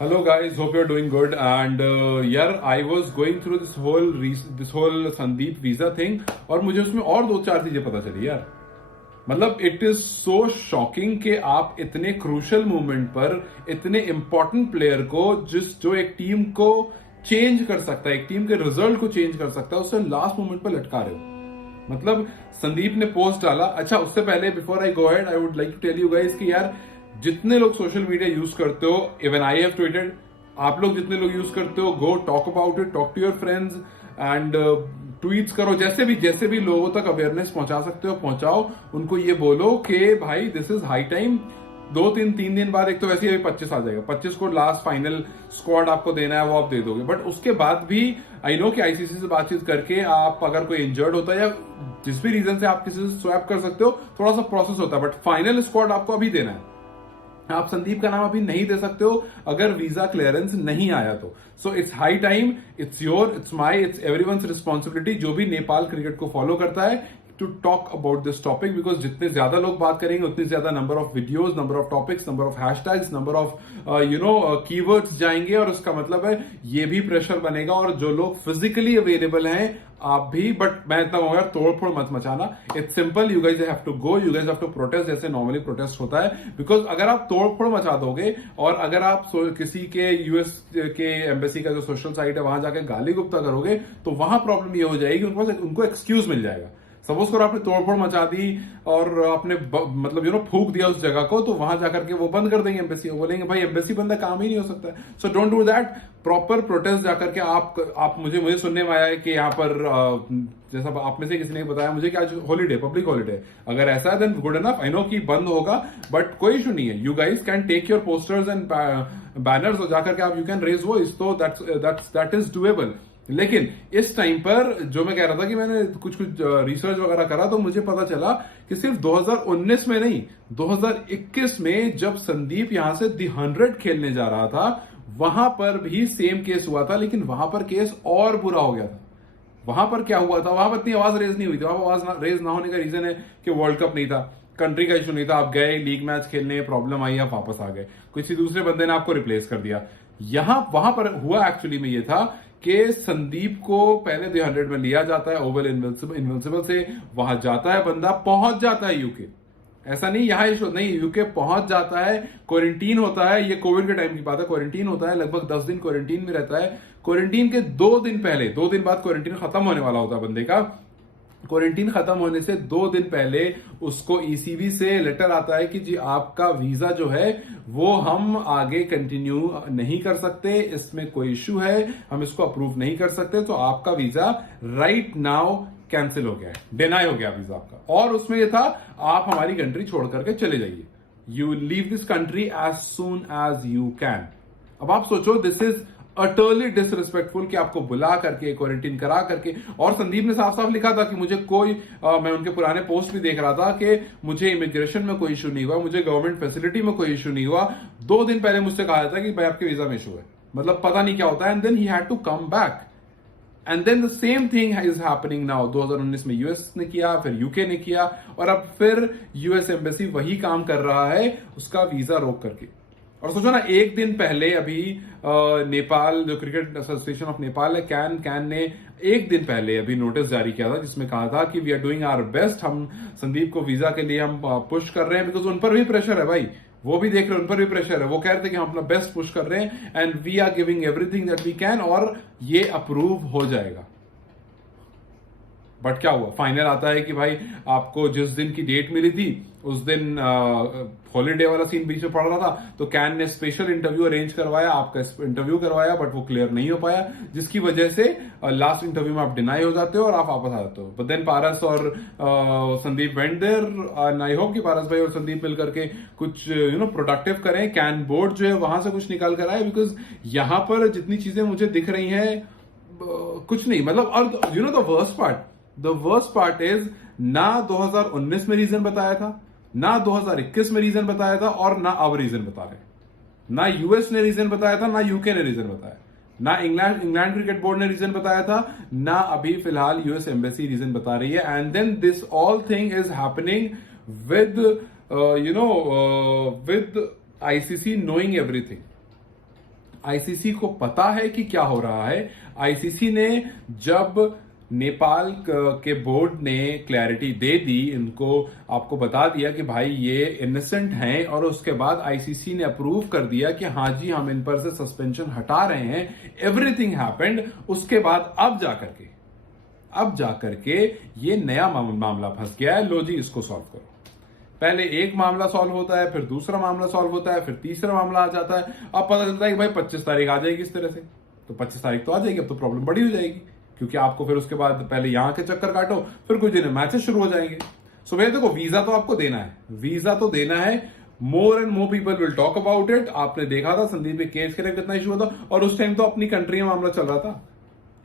Hello guys, hope you're doing good. And यार I was going through this whole Sandeep visa thing और मुझे उसमें और दो चार चीजें पता चली यार. मतलब इट इज सो शॉकिंग कि आप इतने क्रूशल मोमेंट पर इतने इंपॉर्टेंट प्लेयर को जो एक टीम को चेंज कर सकता है, एक टीम के रिजल्ट को चेंज कर सकता है, उससे लास्ट मोमेंट पर लटका रहे हो. मतलब संदीप ने पोस्ट डाला. अच्छा, उससे पहले before I go head I would like to tell you guys कि यार जितने लोग सोशल मीडिया यूज करते हो, इवन आई हैव ट्वीटेड, आप लोग जितने लोग यूज करते हो, go talk about it, talk to your friends and tweets करो. जैसे भी लोगों तक अवेयरनेस पहुंचा सकते हो पहुंचाओ. उनको ये बोलो कि भाई दिस इज हाई टाइम. 3 दिन बाद, एक तो वैसे ही अभी 25 आ जाएगा, 25 को लास्ट फाइनल स्क्वाड आपको देना है, वो आप दे दोगे. बट उसके बाद भी आई नो कि आईसीसी से बातचीत करके आप अगर कोई इंजर्ड होता है या जिस भी रीजन से आप किसी से स्वैप कर सकते हो, थोड़ा सा प्रोसेस होता है. बट फाइनल स्क्वाड आपको अभी देना है. आप संदीप का नाम अभी नहीं दे सकते हो अगर वीजा क्लियरेंस नहीं आया तो. So it's high time. It's your, it's my, it's everyone's responsibility जो भी नेपाल क्रिकेट को फॉलो करता है to talk about this topic. Because जितने ज्यादा लोग बात करेंगे उतनी ज्यादा number of videos, number of topics, number of hashtags, number of keywords जाएंगे. और उसका मतलब है ये भी प्रेशर बनेगा. और जो लोग फिजिकली अवेलेबल हैं आप भी, बट मैं इतना कहूंगा तोड़ फोड़ मत मचाना. It's simple. You guys have to go, you guys have to protest जैसे नॉर्मली प्रोटेस्ट होता है. बिकॉज अगर आप तोड़ फोड़ मचा दोगे और अगर आप किसी के यूएस के एम्बेसी का जो सोशल साइट है वहां जाकर गाली गुप्ता करोगे तो वहां प्रॉब्लम ये हो जाएगी, उनको एक्सक्यूज मिल जाएगा. सपोज करो आपने तोड़फोड़ मचा दी और आपने मतलब फूक दिया उस जगह को, तो वहां जाकर के वो बंद कर देंगे एम्बेसी. बोलेंगे भाई एम्बेसी बंदा काम ही नहीं हो सकता. So don't do that. Proper protest जाकर के आप मुझे सुनने में आया है कि यहाँ पर जैसा आप में से किसी ने बताया मुझे कि आज हॉलीडे, पब्लिक हॉलीडे. अगर ऐसा है then good enough. I know कि बंद होगा बट कोई इशू नहीं है. You guys can take your posters and banners और जाकर के आप यू कैन रेज वॉइस. तो दैट इज डूएबल. लेकिन इस टाइम पर जो मैं कह रहा था कि मैंने कुछ रिसर्च वगैरह करा तो मुझे पता चला कि सिर्फ 2019 में नहीं, 2021 में जब संदीप यहां से दी 100 खेलने जा रहा था वहां पर भी सेम केस हुआ था. लेकिन वहां पर केस और बुरा हो गया था. वहां पर क्या हुआ था, वहां पर इतनी आवाज रेज नहीं हुई थी. वहां पर आवाज रेज ना होने का रीजन है कि वर्ल्ड कप नहीं था, कंट्री का इशू नहीं था. आप गए लीग मैच खेलने, प्रॉब्लम आई, आप वापस आ गए, किसी दूसरे बंदे ने आपको रिप्लेस कर दिया. वहां पर हुआ एक्चुअली में ये था कि संदीप को पहले 300 में लिया जाता है ओवल इनविंसिबल से. वहां जाता है बंदा, पहुंच जाता है यूके. ऐसा नहीं यहां इशू नहीं, यूके पहुंच जाता है, क्वारंटीन होता है. ये कोविड के टाइम की बात है. क्वारंटीन होता है, लगभग 10 दिन क्वारंटीन में रहता है. क्वारंटीन के 2 दिन पहले, 2 दिन बाद क्वारंटीन खत्म होने वाला होता है बंदे का. क्वारंटीन खत्म होने से 2 दिन पहले उसको ईसीबी से लेटर आता है कि जी आपका वीजा जो है वो हम आगे कंटिन्यू नहीं कर सकते, इसमें कोई इश्यू है, हम इसको अप्रूव नहीं कर सकते, तो आपका वीजा राइट नाउ कैंसिल हो गया है, डिनाई हो गया वीजा आपका. और उसमें यह था आप हमारी कंट्री छोड़ करके चले जाइए. You leave this country as soon as you can. अब आप सोचो, दिस इज अटरली डिसरिस्पेक्टफुल कि आपको बुला करके क्वारंटीन करा करके. और संदीप ने साफ साफ लिखा था कि मुझे मैं उनके पुराने पोस्ट भी देख रहा था कि मुझे इमिग्रेशन में कोई इशू नहीं हुआ, मुझे गवर्नमेंट फैसिलिटी में कोई इशू नहीं हुआ. 2 दिन पहले मुझसे कहा था कि भाई आपके वीजा में इशू है. मतलब पता नहीं क्या होता है. And then he had to come back. And then the same thing is happening now. 2019 में यूएस ने किया, फिर यूके ने किया, और अब फिर यूएस एम्बेसी वही काम कर रहा है, उसका वीजा रोक करके. और सोचो ना, एक दिन पहले अभी नेपाल जो क्रिकेट एसोसिएशन ऑफ नेपाल है, कैन ने एक दिन पहले अभी नोटिस जारी किया था जिसमें कहा था कि we are doing our best. हम संदीप को वीजा के लिए हम पुश कर रहे हैं. बिकॉज उन पर भी प्रेशर है भाई, वो भी देख रहे हैं, उन पर भी प्रेशर है. वो कह रहे थे कि हम अपना बेस्ट पुश कर रहे हैं and we are giving everything that we can, और ये अप्रूव हो जाएगा. बट क्या हुआ, फाइनल आता है कि भाई आपको जिस दिन की डेट मिली थी उस दिन हॉलीडे वाला सीन बीच में पड़ रहा था, तो कैन ने स्पेशल इंटरव्यू अरेंज करवाया, आपका इंटरव्यू करवाया, बट वो क्लियर नहीं हो पाया, जिसकी वजह से लास्ट इंटरव्यू में आप डिनाई हो जाते हो और आप वापस आ जाते हो. बट देन पारस और Sandeep went there, and I hope कि पारस भाई और संदीप मिलकर के कुछ प्रोडक्टिव करें. कैन बोर्ड जो है वहां से कुछ निकाल कर आए. बिकॉज यहां पर जितनी चीजें मुझे दिख रही हैं कुछ नहीं. मतलब और द वर्स्ट पार्ट इज, ना 2019 में रीजन बताया था, ना 2021 में रीजन बताया था, और ना अब रीजन बता रहे. ना यूएस ने रीजन बताया था, ना यूके ने रीजन बताया, ना इंग्लैंड क्रिकेट बोर्ड ने रीजन बताया था, ना अभी फिलहाल यूएस एम्बेसी रीजन बता रही है. And then this all thing is happening with ICC knowing everything. ICC को पता है कि क्या हो रहा है। आईसीसी ने जब नेपाल के बोर्ड ने क्लैरिटी दे दी, इनको आपको बता दिया कि भाई ये इनोसेंट हैं, और उसके बाद आईसीसी ने अप्रूव कर दिया कि हाँ जी हम इन पर से सस्पेंशन हटा रहे हैं, एवरीथिंग हैपेंड। उसके बाद अब जाकर के ये नया मामला फंस गया है। लो जी इसको सॉल्व करो। पहले एक मामला सॉल्व होता है, फिर दूसरा मामला सॉल्व होता है, फिर तीसरा मामला आ जाता है। अब पता चलता है कि भाई 25 तारीख आ जाएगी इस तरह से, तो 25 तारीख तो आ जाएगी, अब तो प्रॉब्लम बड़ी हो जाएगी, क्योंकि आपको फिर उसके बाद पहले यहां के चक्कर काटो, फिर कुछ दिन मैचेस शुरू हो जाएंगे। सो भैया देखो, वीजा तो आपको देना है, वीजा तो देना है। More and more people will talk about it. आपने देखा था संदीप के केस के लिए कितना इशू था, और उस टाइम तो अपनी कंट्री में मामला चल रहा था।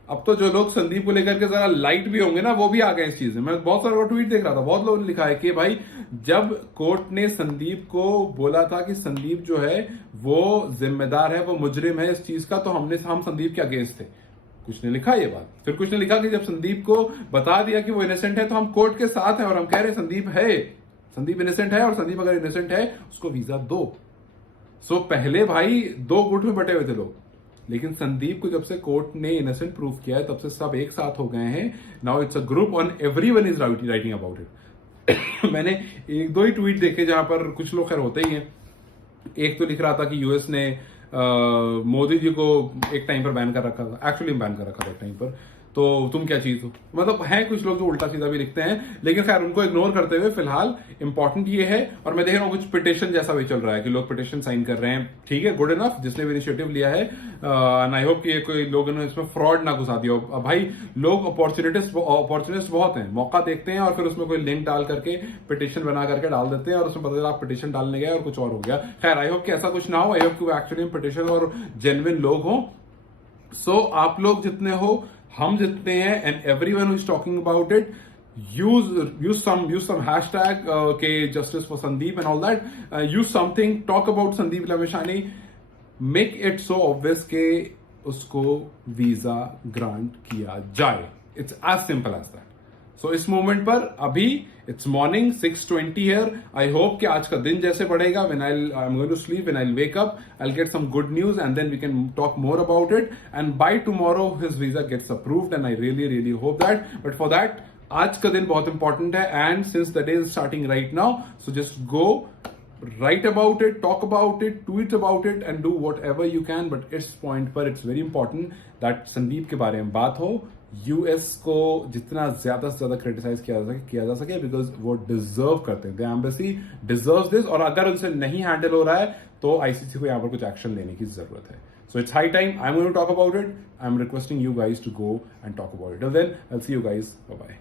अब तो जो लोग संदीप को लेकर के जरा लाइट भी होंगे ना, वो भी आ गए इस चीज में। मैं बहुत सारा ट्वीट देख रहा था, बहुत लोगों ने लिखा है कि भाई जब कोर्ट ने संदीप को बोला था कि संदीप जो है वो जिम्मेदार है, वो मुजरिम है इस चीज का, तो हम संदीप के अगेंस्ट थे। कुछ ने लिखा ये बात, फिर कुछ ने लिखा कि जब संदीप को बता दिया कि वो इनोसेंट है तो हम कोर्ट के साथ हैं, और हम कह रहे संदीप इनोसेंट है, और संदीप अगर इनोसेंट है उसको वीजा दो। सो पहले भाई दो गुट में बटे हुए थे लोग, लेकिन संदीप को जब से कोर्ट ने इनोसेंट प्रूव किया है तब से सब एक साथ हो गए हैं। Now it's a group on everyone is writing about it. मैंने एक दो ही ट्वीट देखे जहां पर कुछ लोग खैर होते ही हैं। एक तो लिख रहा था कि यूएस ने मोदी जी को एक टाइम पर बैन कर रखा था, एक्चुअली बैन कर रखा था एक टाइम पर, तो तुम क्या चीज हो। मतलब है कुछ लोग जो उल्टा सीधा भी लिखते हैं, लेकिन खैर उनको इग्नोर करते हुए फिलहाल इंपॉर्टेंट ये है। और मैं देख रहा हूँ कुछ पिटिशन जैसा भी चल रहा है कि लोग पिटिशन साइन कर रहे हैं। ठीक है, गुड इनफ जिसने भी इनिशिएटिव लिया है, एंड आई होप कि कोई लोगों ने इसमें फ्रॉड ना घुसा दिया हो। भाई लोग अपॉर्चुनिस्ट बहुत हैं, मौका देखते हैं और फिर उसमें कोई लिंक डाल करके पिटिशन बना करके डाल देते हैं, और उसमें पता चला आप पिटिशन डालने गए और कुछ और हो गया। खैर आई होप कि ऐसा कुछ ना हो। आई होप कि वो एक्चुअली पिटिशन और जेन्युइन लोग हों। सो आप लोग जितने हो, हम जितने हैं, and everyone who is talking about it, use some hashtag के justice for Sandeep and all that, use something, talk about Sandeep Lavishani, make it so obvious के उसको वीजा ग्रांट किया जाए। It's as simple as that. So इस moment पर अभी it's morning 6:20 here. I hope कि आज का दिन जैसे बढ़ेगा, when I'm going to sleep, when I'll wake up, I'll get some good news and then we can talk more about it. And by tomorrow his visa gets approved and I really really hope that. But for that आज का दिन बहुत important है, and since the day is starting right now, so just go right about it, talk about it, tweet about it and do what ever you can. But इस point पर it's very important that Sandeep के बारे में बात हो, US को जितना ज्यादा से ज्यादा क्रिटिसाइज किया जा सके बिकॉज वो डिजर्व करते हैं, द एम्बेसी डिजर्व्स दिस। और अगर उनसे नहीं हैंडल हो रहा है तो आईसीसी को यहां पर कुछ एक्शन लेने की जरूरत है। So it's high time. I'm going to talk about it. I'm requesting you guys to go and talk about it. Till then, I'll see you guys. Bye-bye.